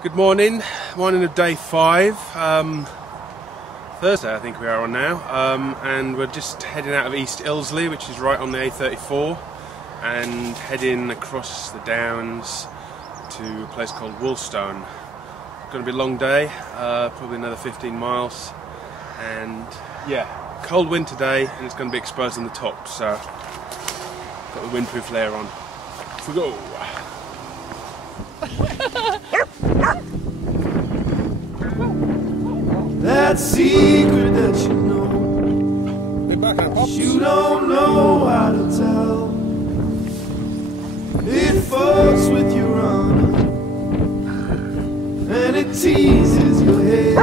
Good morning, morning of day 5, Thursday I think we are on now, and we're just heading out of East Ilsley, which is right on the A34, and heading across the downs to a place called Woolstone. Going to be a long day, probably another 15 miles, and yeah, cold wind today, and it's going to be exposed on the top, so got the windproof layer on. Off we go! That secret that you know, you don't know how to tell. It fucks with your honor, and it teases your head.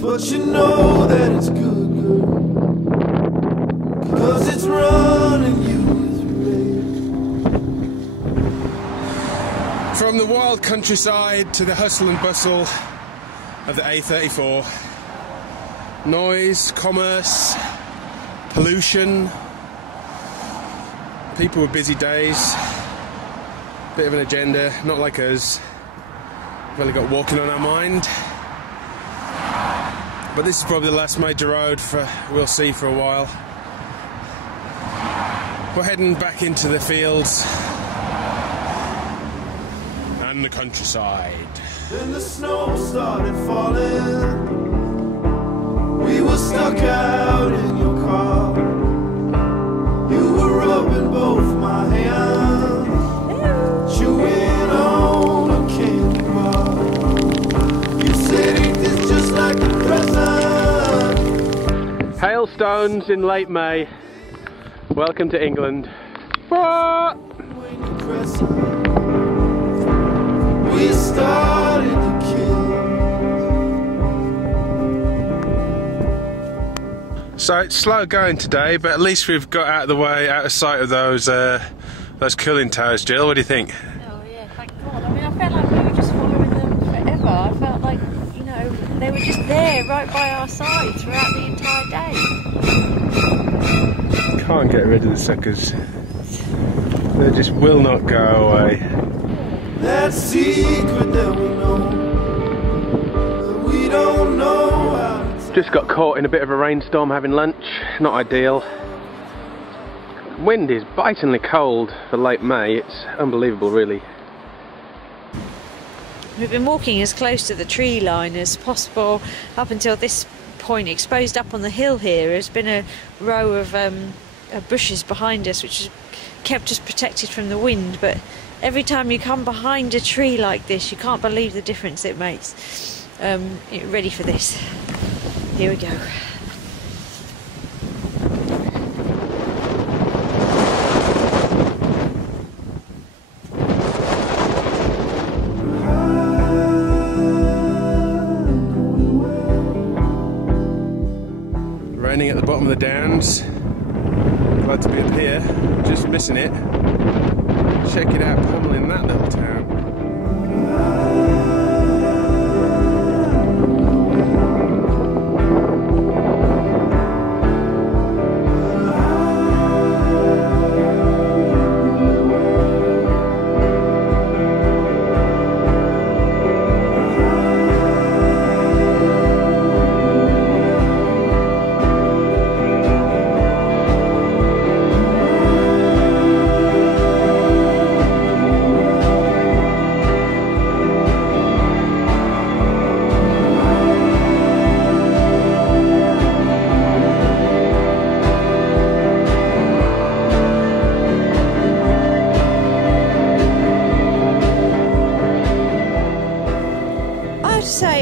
But you know that it's good, girl, 'cause it's running you with red. From the wild countryside to the hustle and bustle of the A34. Noise, commerce, pollution, people with busy days, bit of an agenda, not like us. We've only got walking on our mind. But this is probably the last major road we'll see for a while. We're heading back into the fields and the countryside. Then the snow started falling. We were stuck out in your car. You were rubbing both my hands, chewing on a candy bar. You said, "Ain't this just like a present?" Hailstones in late May. Welcome to England. We started to kill. So it's slow going today, but at least we've got out of the way, out of sight of those cooling towers. Jill, what do you think? Oh yeah, thank God. I mean, I felt like we were just following them forever. I felt like, you know, they were just there, right by our side throughout the entire day. Can't get rid of the suckers. They just will not go away. That secret that we know, that we don't know how to. Just got caught in a bit of a rainstorm having lunch. Not ideal. Wind is bitingly cold for late May. It's unbelievable, really. We've been walking as close to the tree line as possible up until this point. Exposed up on the hill here has been a row of bushes behind us, which has kept us protected from the wind, but every time you come behind a tree like this, you can't believe the difference it makes. Ready for this? Here we go. Raining at the bottom of the downs. Glad to be up here. Just missing it. Check it out, pummeling that little town.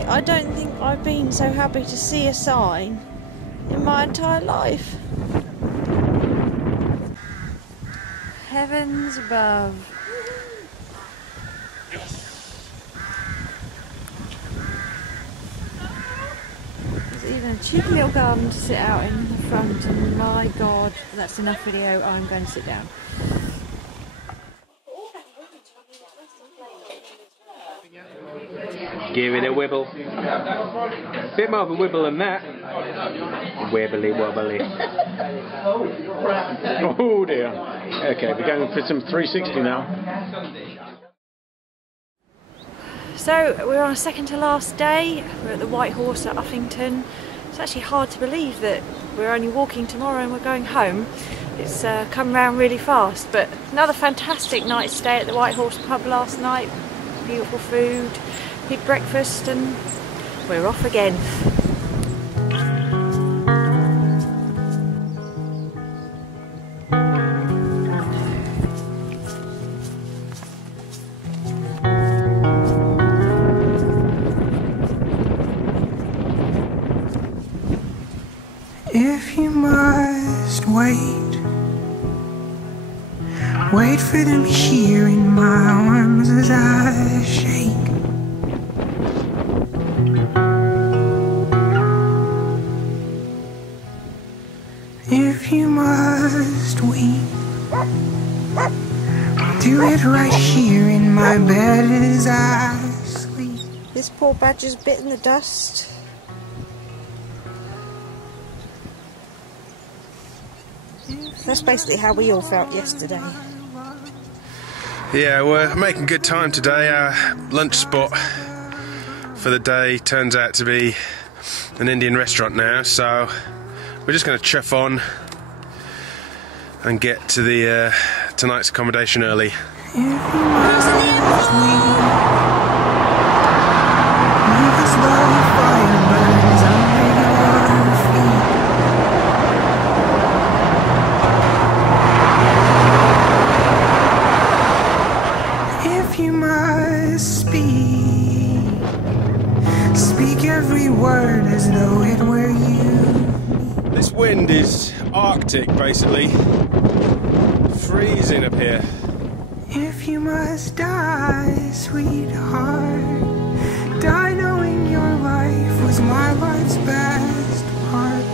I don't think I've been so happy to see a sign in my entire life. Heavens above. There's even a cheeky little garden to sit out in the front, and my God, that's enough video. I'm going to sit down. Give it a wibble. Bit more of a wibble than that. Wibbly wobbly. Oh dear. Okay, we're going for some 360 now. So we're on our second to last day. We're at the White Horse at Uffington. It's actually hard to believe that we're only walking tomorrow and we're going home. It's come round really fast, but another fantastic night stay at the White Horse pub last night. Beautiful food, big breakfast, and we're off again. If you must wait, wait for them here in my arms as I shake. If you must weep, do it right here in my bed as I sleep. This poor badger's bit in the dust. That's basically how we all felt yesterday. Yeah, we're making good time today. Our lunch spot for the day turns out to be an Indian restaurant now, so we're just going to chuff on and get to the tonight's accommodation early. Speak every word as though it were you. This wind is Arctic, basically. Freezing up here. If you must die, sweetheart, die knowing your life was my life's best part.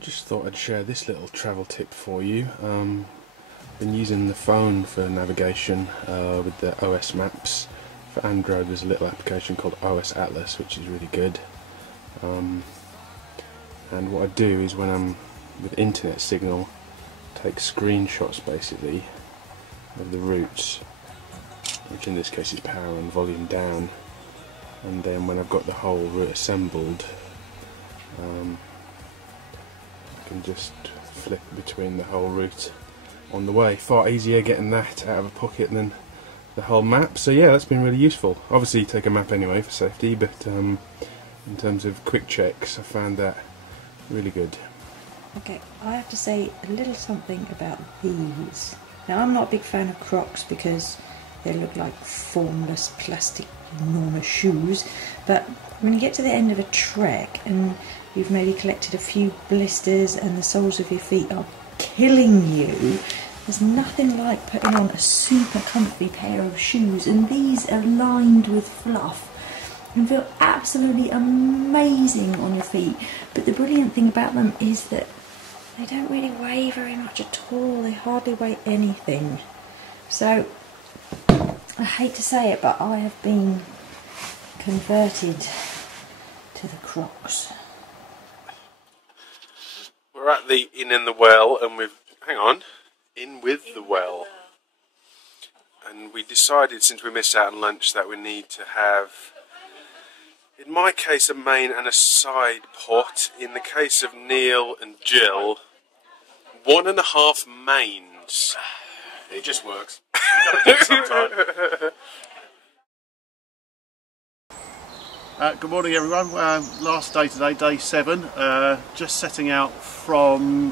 Just thought I'd share this little travel tip for you. Been using the phone for navigation with the OS maps. For Android there's a little application called OS Atlas, which is really good. And what I do is when I'm with internet signal, take screenshots basically of the routes, which in this case is power and volume down, and then when I've got the whole route assembled, I can just flip between the whole route on the way. Far easier getting that out of a pocket than the whole map. So yeah, that's been really useful. Obviously you take a map anyway for safety, but in terms of quick checks I found that really good. Okay, I have to say a little something about these. Now I'm not a big fan of Crocs because they look like formless plastic enormous shoes, but when you get to the end of a trek and you've maybe collected a few blisters and the soles of your feet are killing you, there's nothing like putting on a super comfy pair of shoes, and these are lined with fluff and feel absolutely amazing on your feet. But the brilliant thing about them is that they don't really weigh very much at all. They hardly weigh anything. So I hate to say it, but I have been converted to the Crocs. We're at the Inn in the Well, and we've in with the well, and we decided, since we missed out on lunch, that we need to have, in my case, a main and a side pot. In the case of Neil and Jill, 1.5 mains. It just works. You gotta do it sometime. Good morning everyone, last day today, day 7, just setting out from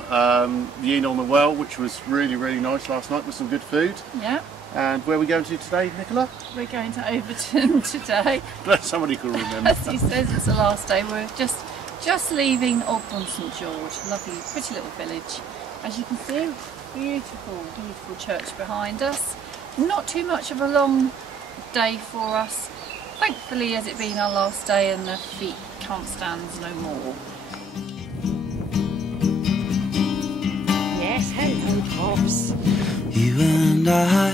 the Inn on the Well, which was really nice last night with some good food. Yeah. And where are we going to today, Nicola? We're going to Overton today. Somebody could remember. As he says, it's the last day. We're just leaving Ogden St George, lovely pretty little village. As you can see, beautiful church behind us. Not too much of a long day for us. Thankfully, has it been our last day and the feet can't stand no more. Yes, hello, Pops. You and I,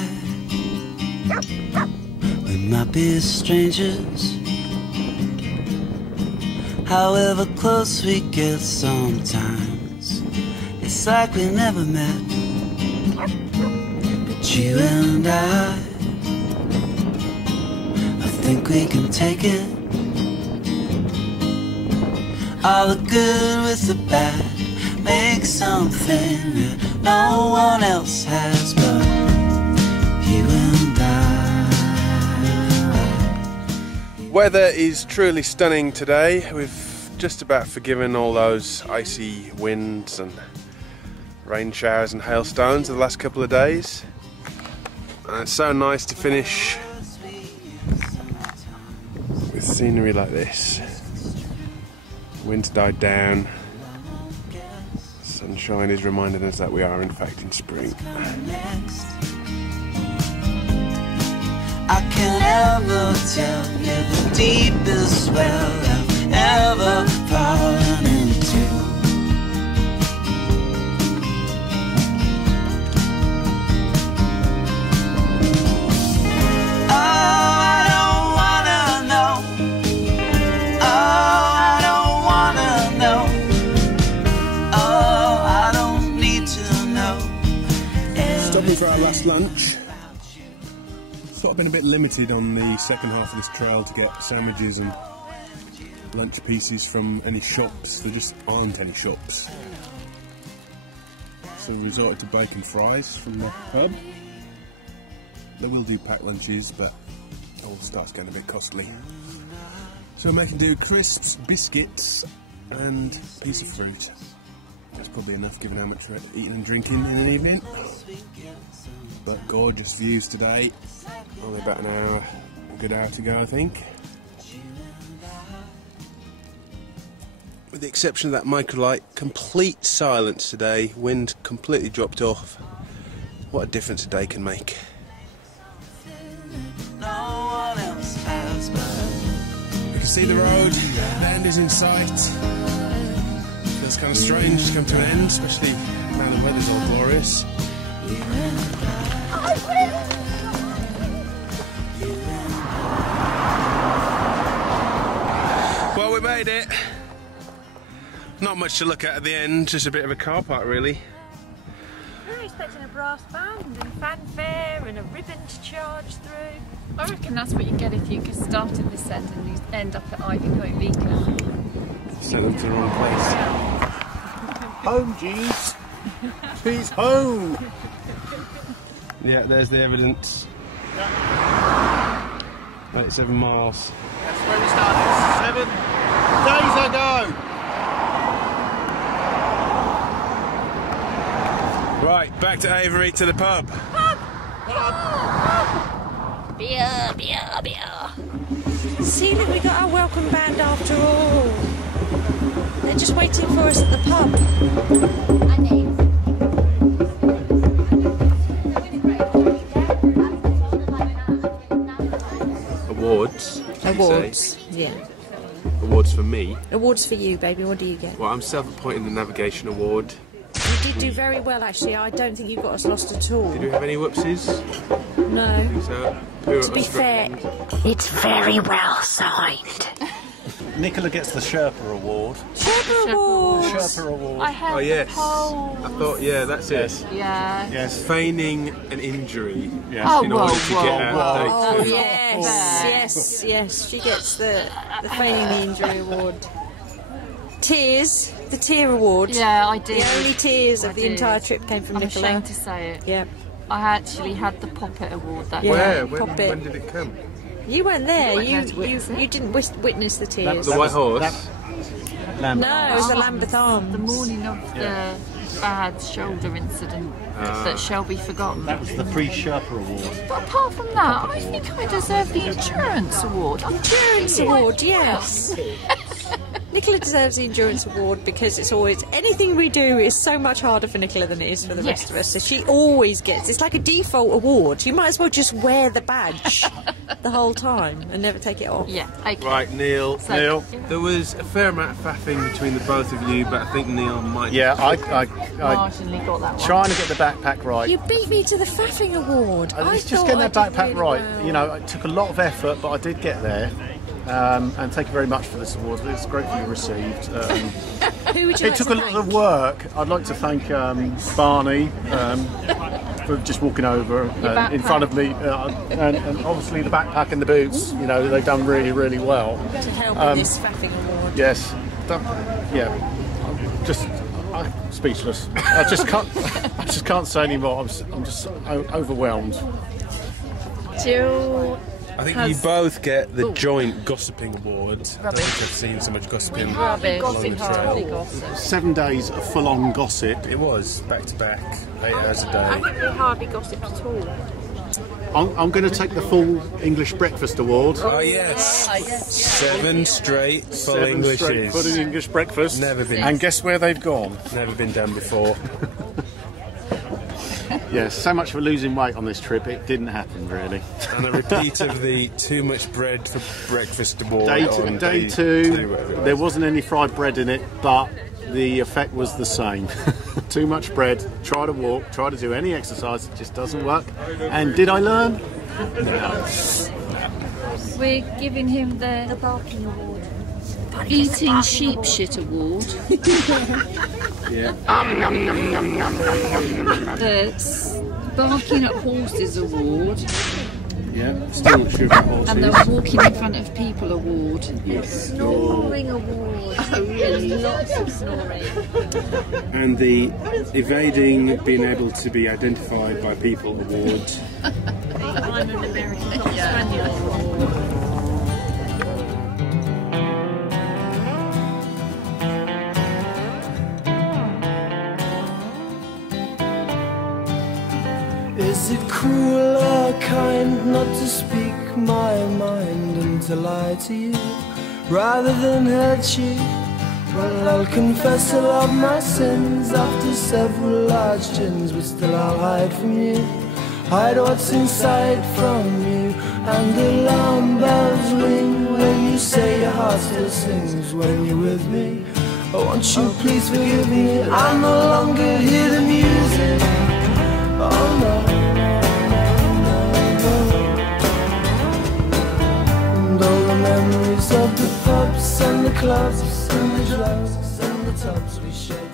when might be strangers, however close we get sometimes, it's like we never met. But you and I think we can take it. All the good with the bad, make something that no one else has but you and I. Weather is truly stunning today. We've just about forgiven all those icy winds and rain showers and hailstones of the last couple of days. And it's so nice to finish with scenery like this. Winds died down. Sunshine is reminding us that we are in fact in spring. I can never tell you the deepest well I've ever fallen into. Oh, I don't wanna know. Oh, I don't wanna know. Oh, I don't need to know. Stopping for our last lunch. Thought I've been a bit limited on the second half of this trail to get sandwiches and lunch pieces from any shops. There just aren't any shops. So we resorted to bacon fries from the pub. They will do packed lunches, but it all starts getting a bit costly. So we're making do crisps, biscuits and a piece of fruit. That's probably enough given how much we're eating and drinking in an evening. But gorgeous views today. Only about a good hour to go, I think. With the exception of that microlight, complete silence today. Wind completely dropped off. What a difference a day can make. You can see the road, the end is in sight. Feels kind of strange to come to an end, especially now the weather's all glorious. Well, we made it. Not much to look at the end, just a bit of a car park really. We were expecting a brass band and fanfare and a ribbon to charge through. I reckon that's what you get if you start in this end and you end up at Ivanhoe Beacon. Sent them to the wrong place. Home, Jeeves. She's home. Yeah, there's the evidence. 87 miles. That's where we started 7 days ago. Right, back to Avery to the pub. Beer, beer, beer. See, look, we got our welcome band after all. They're just waiting for us at the pub. Awards. Awards, yeah. Awards for me. Awards for you, baby. What do you get? Well, I'm self-appointed the navigation award. You did do very well, actually. I don't think you got us lost at all. Did you have any whoopsies? No. So, To be fair, it's very well signed. Nicola gets the Sherpa Award. Sherpa Awards. Sherpa Award. I held Oh yes. the pole. I thought, yeah, that's it. Yeah. Yes. Feigning an injury Yes. Oh, in order to whoa, get out whoa, of Oh day two. yes. She gets the feigning the injury award. Tears, the tear award. Yeah, I did. The only tears I of the did. entire trip came from I'm Nicola. ashamed to say it. Yeah. I actually had the Poppet Award that Yeah. day. Where? Pop it. When did it come? You weren't there. You weren't You there to witness it. didn't witness the tears. The White Horse? No, it was the Lambeth Arms. The morning of the bad shoulder incident that shall be forgotten. That was the pre-Sherpa Award. But apart from that, I think I deserve the Endurance Award. I'm Endurance award, yes. Nicola deserves the Endurance Award because it's always, anything we do is so much harder for Nicola than it is for the rest of us. So she always gets, it's like a default award. You might as well just wear the badge the whole time and never take it off. Yeah, okay. Right, Neil. Neil. There was a fair amount of faffing between the both of you, but I think Neil might. Yeah, I Marginally got that one. trying to get the backpack right. You beat me to the faffing award. It's just getting that backpack right. You know, it took a lot of effort, but I did get there. And thank you very much for this award. It's gratefully received. Who would you It like took to a lot thank? of work. I'd like to thank Barney for just walking over in front of me, and obviously the backpack and the boots. You know, they've done really, really well. To help with this faffing award. Yes, I'm speechless. I just can't say any more. I'm just overwhelmed. Jill. I think you both get the joint gossiping award. I don't think I've seen so much gossiping Rubbish. along the trail. Gossip. 7 days of full-on gossip. It was back to back, 8 hours a I day. think we hardly gossiped at all. I'm going to take the full English breakfast award. Oh yes, 7 straight full 7 Englishes. straight full English breakfast. Never been. And guess where they've gone? Never been done before. Yes, so much for losing weight on this trip. It didn't happen really. And a repeat of the too much bread for breakfast award. Day two, there wasn't any fried bread in it, but the effect was the same. Too much bread. Try to walk, try to do any exercise, it just doesn't work. And did I learn? No. We're giving him the barking award. Eating sheep shit award. Yeah. The barking at horses award. Yeah. Still not sure about horses. And the walking in front of people award. Snoring award. Oh, really? Lots of snoring. And the evading being able to be identified by people award. I'm an American Cocker Spaniel award. Is it cruel or kind not to speak my mind and to lie to you rather than hurt you? Well, I'll confess a lot of my sins after several large gins, but still I'll hide from you, hide what's inside from you. And alarm bells ring when you say your heart still sings when you're with me. Oh, won't you please forgive me? I no longer hear the music. Oh no. And all the memories of the pubs and the clubs and the drugs and the tubs we shared.